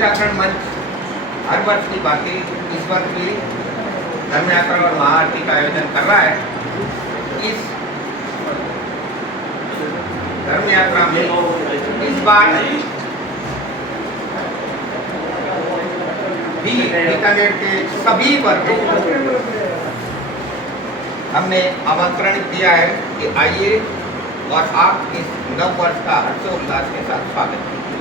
जागरण मंच हर वर्ष की बातें इस वर्ष भी धर्म यात्रा और महाआरती का आयोजन कर रहा है। इस धर्म यात्रा में इस बार भी बीकानेर के सभी वर्गों को हमने आमंत्रण दिया है कि आइए और आप इस नव वर्ष का हर्षोल्लास के साथ स्वागत कीजिए।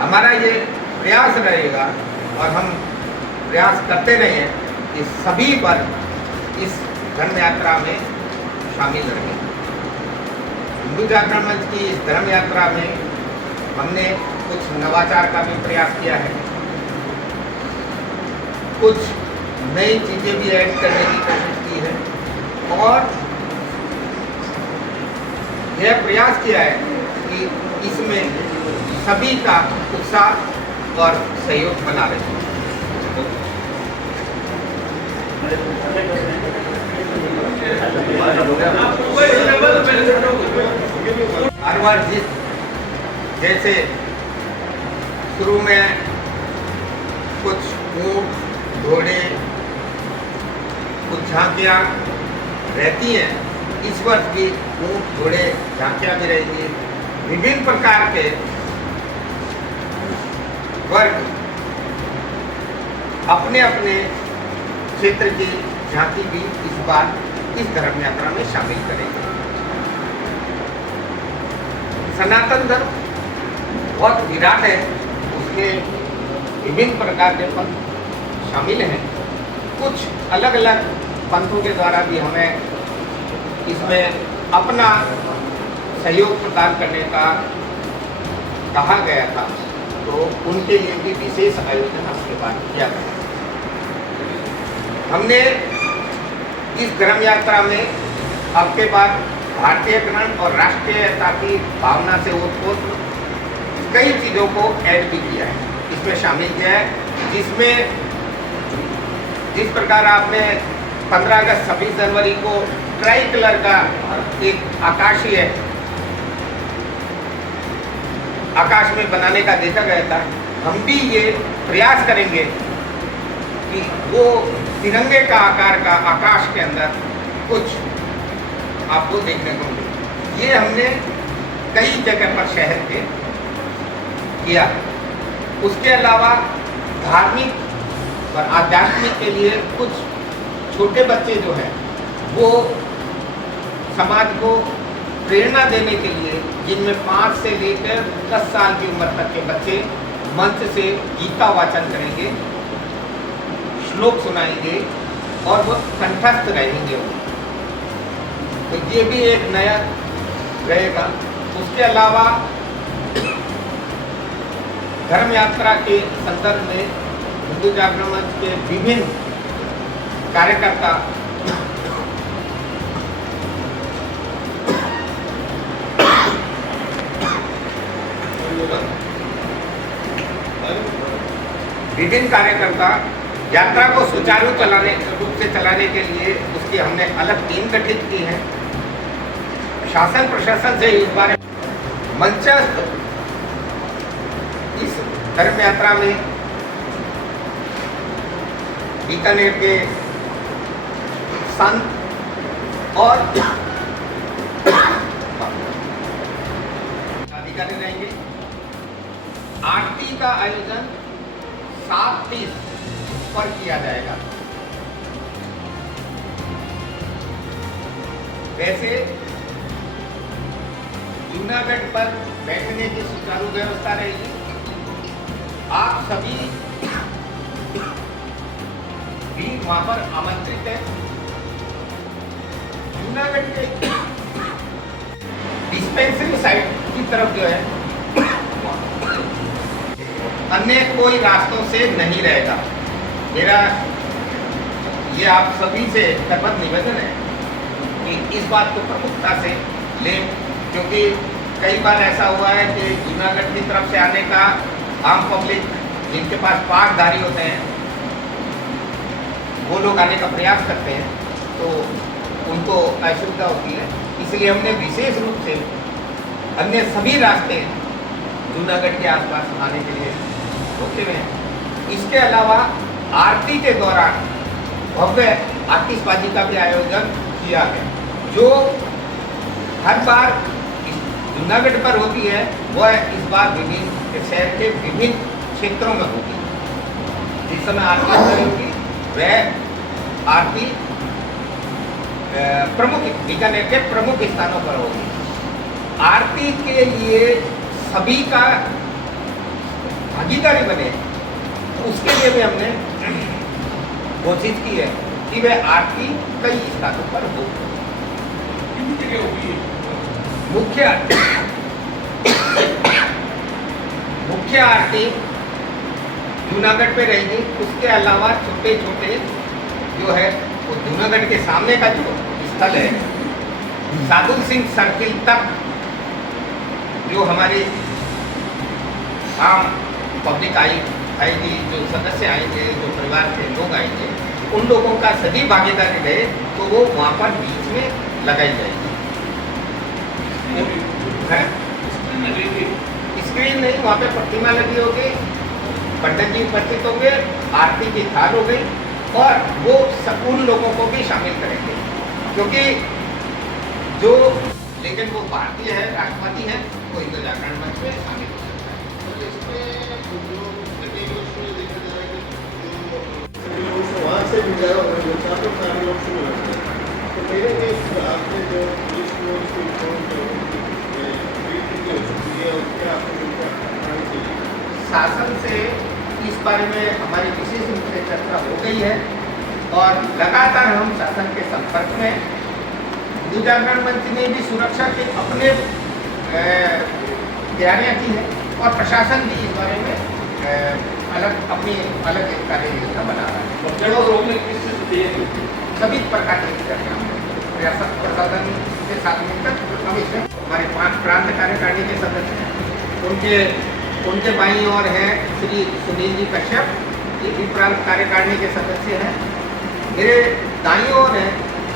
हमारा ये प्रयास रहेगा और हम प्रयास करते रहे हैं कि सभी वर्ग इस धर्म यात्रा में शामिल रहें। हिंदू जागरण मंच की इस धर्म यात्रा में हमने कुछ नवाचार का भी प्रयास किया है, कुछ नई चीजें भी ऐड करने की कोशिश की है और यह प्रयास किया है कि इसमें सभी का उत्साह और सहयोग बना रहे। हर बार जैसे शुरू में कुछ ऊंट घोड़े कुछ झांकियाँ रहती हैं, इस वर्ष भी ऊंट घोड़े झांकियाँ भी रहेंगी। विभिन्न प्रकार के वर्ग अपने अपने क्षेत्र की झांकी भी इस बार इस धर्म यात्रा में शामिल करेंगे। सनातन धर्म बहुत विराट है, उसमें विभिन्न प्रकार के पंथ शामिल हैं। कुछ अलग अलग पंथों के द्वारा भी हमें इसमें अपना सहयोग प्रदान करने का कहा गया था, तो उनके लिए भी विशेष आयोजन इसके बाद किया गया। हमने इस धर्म यात्रा में आपके बाद भारतीयकरण और राष्ट्रीयता की भावना से ओतप्रोत कई चीज़ों को ऐड भी किया है, इसमें शामिल किया है। जिसमें जिस प्रकार आपने 15 अगस्त 26 जनवरी को ट्राई कलर का एक आकाश में बनाने का देखा गया था, हम भी ये प्रयास करेंगे कि वो तिरंगे का आकार का आकाश के अंदर कुछ आपको देखने को मिले। ये हमने कई जगह पर शहर के किया। उसके अलावा धार्मिक और आध्यात्मिक के लिए कुछ छोटे बच्चे जो हैं वो समाज को प्रेरणा देने के लिए, जिनमें 5 से लेकर 10 साल की उम्र तक के बच्चे मंच से गीता वाचन करेंगे, श्लोक सुनाएंगे और वो कंठस्थ रहेंगे। तो ये भी एक नया रहेगा। उसके अलावा धर्म यात्रा के संदर्भ में हिंदू जागरण मंच के विभिन्न कार्यकर्ता यात्रा को सुचारू रूप से चलाने के लिए उसकी हमने अलग टीम गठित की है। शासन प्रशासन से इस बारे मंचस्थ इस धर्म यात्रा में बीकानेर के संत और अधिकारी रहेंगे। आरती का आयोजन 7:30 पर किया जाएगा। वैसे जूनागढ़ पर बैठने की सुचारू व्यवस्था रहेगी। आप सभी भी वहां पर आमंत्रित हैं। जूनागढ़ के डिस्पेंसरी साइड की तरफ जो है अन्य कोई रास्तों से नहीं रहेगा। मेरा ये आप सभी से करबद्ध निवेदन है कि इस बात को प्रमुखता से लें, क्योंकि कई बार ऐसा हुआ है कि जूनागढ़ की तरफ से आने का आम पब्लिक जिनके पास पासधारी होते हैं वो लोग आने का प्रयास करते हैं, तो उनको असुविधा होती है। इसलिए हमने विशेष रूप से अन्य सभी रास्ते जूनागढ़ के आसपास आने के लिए होते हुए हैं। इसके अलावा आरती के दौरान भव्य आतिशबाजी का भी आयोजन किया गया, जो हर बार जूनागढ़ पर होती है, वह इस बार विभिन्न शहर के विभिन्न क्षेत्रों में होगी। जिस समय आरती होगी वह आरती प्रमुख बीकानेर के प्रमुख स्थानों पर होगी। आरती के लिए सभी का भागीदारी बने, उसके लिए भी हमने कोशिश की है कि वह आरती कई स्थानों पर हो। मुख्य आरती जूनागढ़ पे रहेगी। उसके अलावा छोटे छोटे जो है वो जूनागढ़ के सामने का जो स्थल है, साधु सिंह सर्किल तक जो हमारी आम पब्लिक आएगी, जो सदस्य आएंगे, जो परिवार के लोग आएंगे, उन लोगों का सभी भागीदारी रहे तो वो वहाँ पर बीच में लगाई जाएगी। स्क्रीन नहीं, वहाँ पे प्रतिमा लगी होगी, पंडित जी उपस्थित होंगे, आरती की थाल हो गई और वो सब उन लोगों को भी शामिल करेंगे, क्योंकि जो लेकिन वो भारतीय है, राष्ट्रवादी है, वो हिंदू जागरण मंच में शामिल हो सकता है। तो इसमें जो देखा जा रहा है कि वहाँ से भी जा रहा है, तो सारे लोग शुरू होते हैं। तो मेरे में आपने जो पुलिस को शासन से इस बारे में हमारी विशेष रूप से चर्चा हो गई है और लगातार हम शासन के संपर्क में। हिंदू जागरण मंच ने भी सुरक्षा के अपने तैयारियां की है और प्रशासन भी इस बारे में अपनी अलग एक कार्य योजना बना रहा है। सभी प्रकार की चर्चा रियासत प्रशासन के साथ मिलकर हम इसमें हमारे 5 प्रांत कार्यकारिणी के सदस्य हैं, उनके बाईं ओर हैं श्री सुनील जी कश्यप, ये भी प्रांत कार्यकारिणी के सदस्य हैं। मेरे दाईं ओर हैं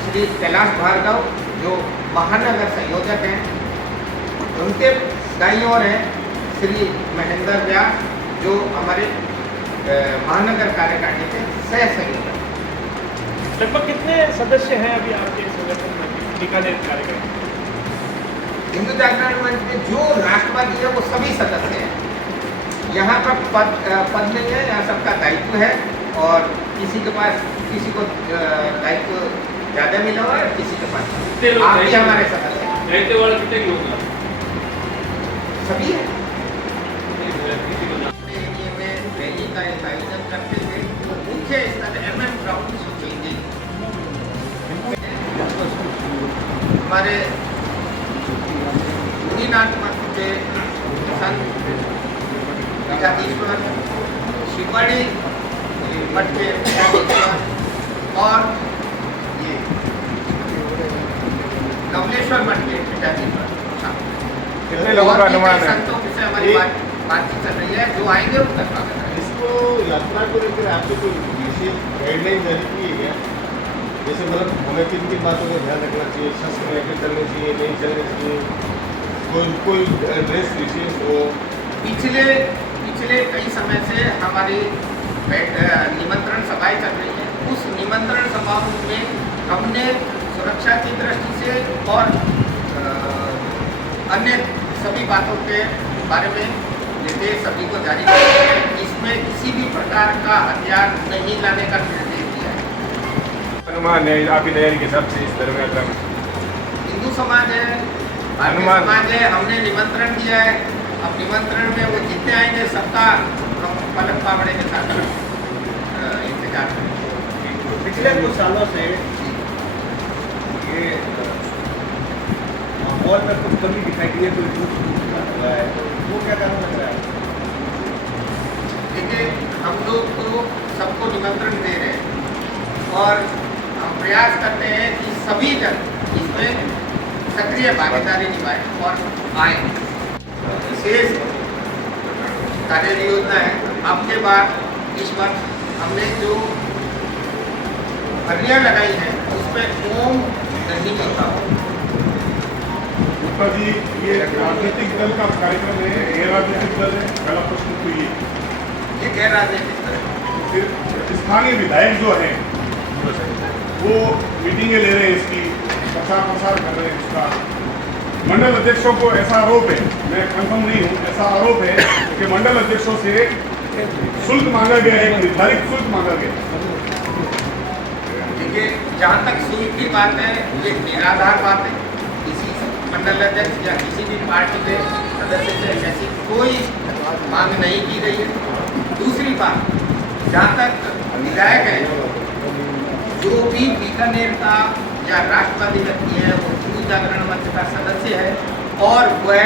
श्री कैलाश भार्गव, जो महानगर संयोजक हैं। उनके दाईं ओर हैं श्री महेंद्र व्यास, जो हमारे महानगर कार्यकारिणी के सह संयोजक। लगभग कितने सदस्य हैं अभी आपके संगठन में बीकानेर कार्यक्रम? हिंदू जागरण मंच में जो राष्ट्रवादी है वो सभी सदस्य हैं। यहाँ पर पद नहीं है, यहाँ सबका दायित्व है और किसी के पास किसी को दायित्व ज़्यादा मिला हुआ है, किसी के पास आप भी हमारे सदस्य हैं। रहते वाले कितने लोग हैं? सभी है। रैली का एक आयोजन करते हुए मुख्य स्थल MM ग्राउंड सोचेंगे। हमारे मुनिनाथ मठ के संत पीठाधीश्वर, शिववाड़ी मठ के पीठाधीश्वर और ये कमलेश्वर मठ के पीठाधीश्वर, कितने लोगों का अनुमान है? संतों से हमारी बातचीत चल रही है, जो आएंगे उनका स्वागत है। इसको यात्रा को लेकर आपने कोई विशेष गाइडलाइन जारी की है क्या? जैसे मतलब हमें किन किन बातों का ध्यान रखना चाहिए, शस्त्र लेकर चलने चाहिए, नहीं चलने चाहिए, कोई ड्रेस विशेष हो? पिछले कई समय से हमारी निमंत्रण सभाएं चल रही हैं। उस निमंत्रण सभाओं में हमने सुरक्षा की दृष्टि से और अन्य सभी बातों के बारे में निर्देश सभी को जारी किया है। इसमें किसी भी प्रकार का हथियार नहीं लाने का निर्देश दिया है। अनुमान है आपकी तैयारी के हिसाब से इस धर्म यात्रा में? हिंदू समाज है, भारतीय समाज है, हमने निमंत्रण दिया है। अब निमंत्रण में वो जितने आएंगे सबका हम पलक पावड़े के साथ इंतजार करेंगे। पिछले कुछ सालों से ये माहौल में कुछ कमी दिखाई दी है, कोई हुआ है, वो क्या कारण लग रहा है? देखिए, हम लोग तो सबको निमंत्रण दे रहे हैं और हम प्रयास करते हैं कि सभी जन इसमें सक्रिय भागीदारी निभाएं और आए। विशेष कार्य योजना है। आपके बाद इस वर्ष हमने जो फलियाँ लगाई हैं उसमें ओम नहीं लिखा हो। गुप्ता जी, ये राजनीतिक दल का कार्यक्रम है, ये राजनीतिक दल है, पहला प्रश्न तो ये गैर राजनीतिक दल। फिर स्थानीय विधायक जो हैं वो मीटिंगें ले रहे हैं, इसकी प्रचार प्रसार कर रहे हैं इसका। मंडल अध्यक्षों को ऐसा आरोप है, मैं कंफर्म नहीं हूँ, ऐसा आरोप है कि मंडल अध्यक्षों से शुल्क मांगा गया है, निर्धारित शुल्क मांगा गया। देखिए, जहाँ तक शुल्क की बात है ये निराधार बात है। किसी मंडल अध्यक्ष या किसी भी पार्टी के सदस्य से ऐसी कोई मांग नहीं की गई है। दूसरी बात, जहाँ तक विधायक है, जो भी बीकानेर का या राष्ट्रवादी व्यक्ति है वो हिंदू जागरण मंच का सदस्य है और वह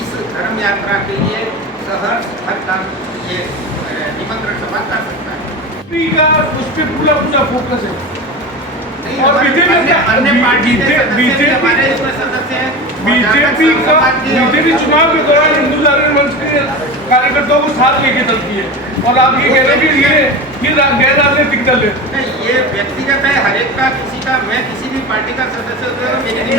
इस धर्म यात्रा के लिए सहर्ष हर काम ये निमंत्रण सभा कर सकता है। का उस पर पूरा फोकस है। नहीं, और अन्य पार्टी के सदस्य हमारे इसमें सदस्य हैं। बीजेपी चुनाव के दौरान हिंदू जागरण मंच के कार्यकर्ताओं को साथ लेके चलती है और आप ये कह रहे हैं कि ये गैर राजनीतिक दल है। नहीं, ये व्यक्तिगत है हर एक का, किसी का। मैं किसी भी पार्टी का सदस्य होता है मेरी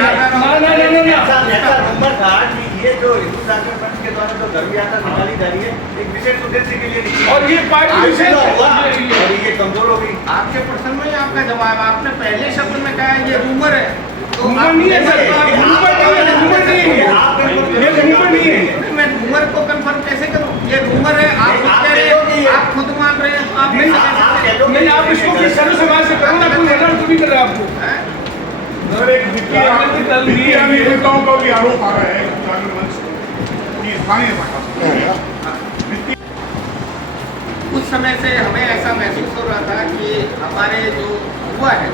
ऐसा नंबर था कि ये जो हिंदू जागरण मंच के द्वारा जो धर्म यात्रा निकाली जा रही है एक विशेष उद्देश्य के लिए निकली और ये पार्टी विशेष और ये कमजोर हो गई। आपके प्रश्न में आपका जवाब, आपने पहले शब्द में कहा ये रूमर है, तो रूमर नहीं है सर, रूमर नहीं है। मैं रूमर को कंफर्म कैसे करूं? ये रूमर है, आप खुद कह रहे हैं, आप खुद मान रहे हैं, आप नहीं, आप इसको किस सर्व समाज से करो ना, कोई मदद तो नहीं कर रहा आपको। सर, एक वित्तीय अनियमितताओं का भी आरोप आ रहा है जागरण मंच की स्थानीय कुछ समय से हमें ऐसा महसूस हो रहा था कि हमारे जो युवा है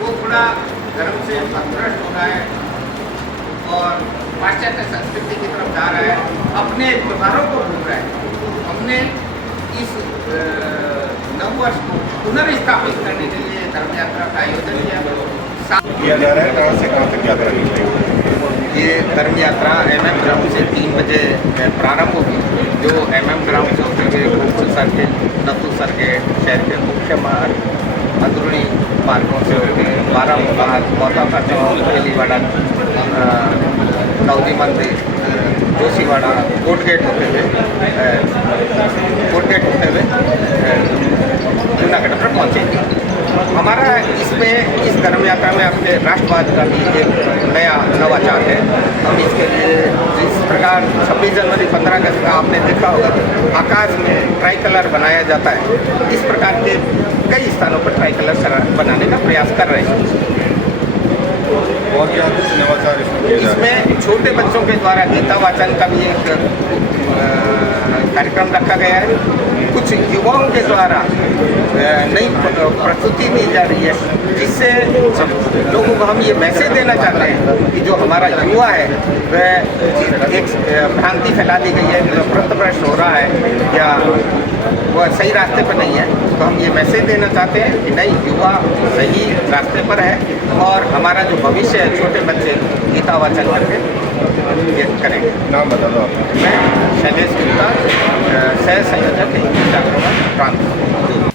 वो थोड़ा धर्म से भ्रष्ट हो रहा है और पाश्चात्य संस्कृति की तरफ जा रहा है, अपने त्योहारों को भूल रहा है। तो हमने इस नववर्ष को पुनर्स्थापित करने के लिए धर्म यात्रा का आयोजन किया जा रहा है। कहाँ से कहाँ तक यात्रा की जाएगी? ये धर्म यात्रा MM ग्राउंड से 3 बजे प्रारंभ होगी, जो MM ग्राउंड से होते हुए गोकुल सर्किट, नथु सर्किट, शहर के मुख्य मार्ग, अंदरूनी मार्गों से होकर 12 मुबाद, मौता का चौक, बेलीवाड़ा, दाऊदी मंदिर, जोशीवाड़ा, कोटगेट होते हुए जूनागढ़ पर पहुँचेंगे। हमारा इसमें इस धर्म यात्रा में अपने राष्ट्रवाद का भी एक नया नवाचार है। हम इसके लिए जिस प्रकार 26 जनवरी 15 अगस्त का आपने देखा होगा आकाश में ट्राई कलर बनाया जाता है, इस प्रकार के कई स्थानों पर ट्राई कलर बनाने का प्रयास कर रहे हैं। और क्या कुछ नवाचार इसमें छोटे बच्चों के द्वारा गीता वाचन का भी एक कार्यक्रम रखा गया है। कुछ युवाओं के द्वारा नई प्रस्तुति दी जा रही है, जिससे लोगों को हम ये मैसेज देना चाहते हैं कि जो हमारा युवा है वह एक भ्रांति फैला दी गई है कि वह पथभ्रष्ट हो रहा है या वह सही रास्ते पर नहीं है। तो हम ये मैसेज देना चाहते हैं कि नहीं, युवा सही रास्ते पर है और हमारा जो भविष्य है, छोटे बच्चे गीता वाचन करके ये करेंगे। नाम बता दो आप। मैं शैलेश गुप्ता, सह संयोजक हिंदू जागरण प्रांत।